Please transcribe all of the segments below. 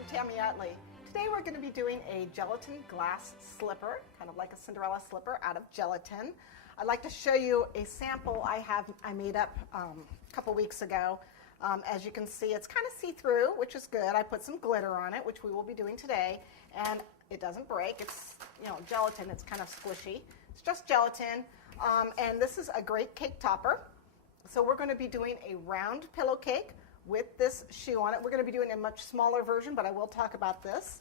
I'm Tami Utley. Today we're going to be doing a gelatin glass slipper, kind of like a Cinderella slipper out of gelatin. I'd like to show you a sample I made up a couple weeks ago. As you can see, it's kind of see-through, which is good. I put some glitter on it, which we will be doing today, and it doesn't break. It's, gelatin. It's kind of squishy. It's just gelatin, and this is a great cake topper. So we're going to be doing a round pillow cake with this shoe on it. We're going to be doing a much smaller version, but I will talk about this.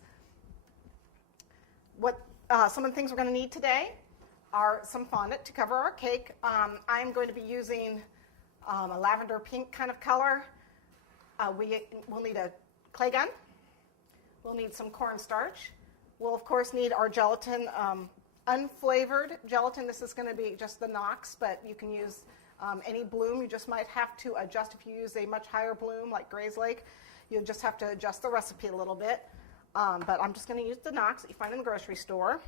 Some of the things we're going to need today are some fondant to cover our cake. I'm going to be using a lavender pink kind of color. We'll need a clay gun. We'll need some cornstarch. We'll, of course, need our gelatin, unflavored gelatin. This is going to be just the Knox, but you can use any bloom. You just might have to adjust if you use a much higher bloom like Gray's Lake. You'll just have to adjust the recipe a little bit. But I'm just going to use the Knox that you find in the grocery store.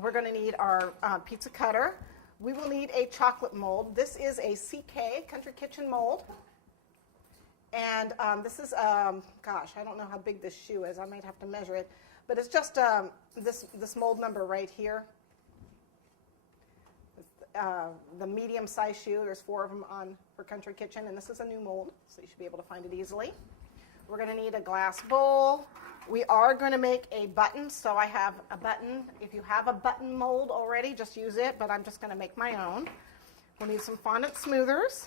We're going to need our pizza cutter. We will need a chocolate mold. This is a CK, Country Kitchen mold. And this is, gosh, I don't know how big this shoe is. I might have to measure it. But it's just this mold number right here. The medium-sized shoe. There's 4 of them on for Country Kitchen, and this is a new mold, so you should be able to find it easily. We're going to need a glass bowl. We are going to make a button, so I have a button. If you have a button mold already, just use it, but I'm just going to make my own. We'll need some Fondant Smoothers.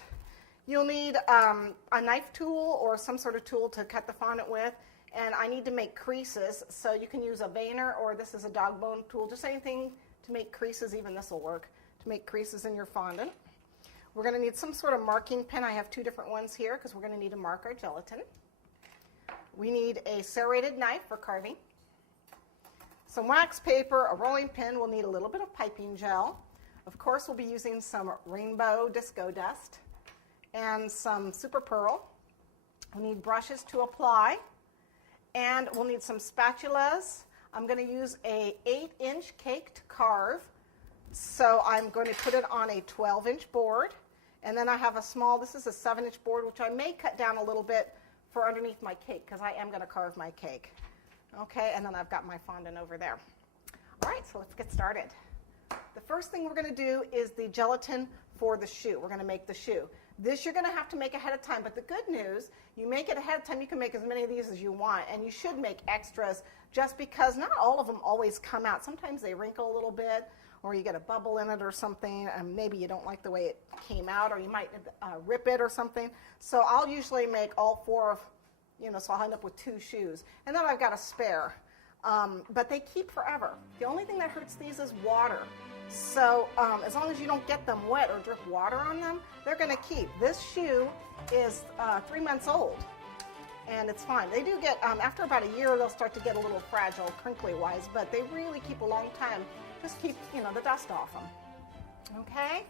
You'll need a knife tool or some sort of tool to cut the fondant with, and I need to make creases, so you can use a veiner, or this is a dog bone tool, just anything to make creases. Even this will work to make creases in your fondant. We're going to need some sort of marking pen. I have 2 different ones here because we're going to need to mark our gelatin. We need a serrated knife for carving, some wax paper, a rolling pin. We'll need a little bit of piping gel. Of course, we'll be using some rainbow disco dust and some super pearl. We'll need brushes to apply, and we'll need some spatulas. I'm going to use a 8-inch cake to carve. So I'm going to put it on a 12-inch board, and then I have a small, this is a 7-inch board, which I may cut down a little bit for underneath my cake, because I am going to carve my cake. Okay, and then I've got my fondant over there. All right, so let's get started. The first thing we're going to do is the gelatin for the shoe. We're going to make the shoe. This you're going to have to make ahead of time, but the good news, you make it ahead of time, you can make as many of these as you want, and you should make extras just because not all of them always come out. Sometimes they wrinkle a little bit, or you get a bubble in it or something, and maybe you don't like the way it came out, or you might rip it or something. So I'll usually make all 4 of, so I'll end up with 2 shoes. And then I've got a spare. But they keep forever. The only thing that hurts these is water. So as long as you don't get them wet or drip water on them, they're going to keep. This shoe is 3 months old, and it's fine. They do get, after about a year, they'll start to get a little fragile, crinkly-wise, but they really keep a long time. Just keep, the dust off them. Okay?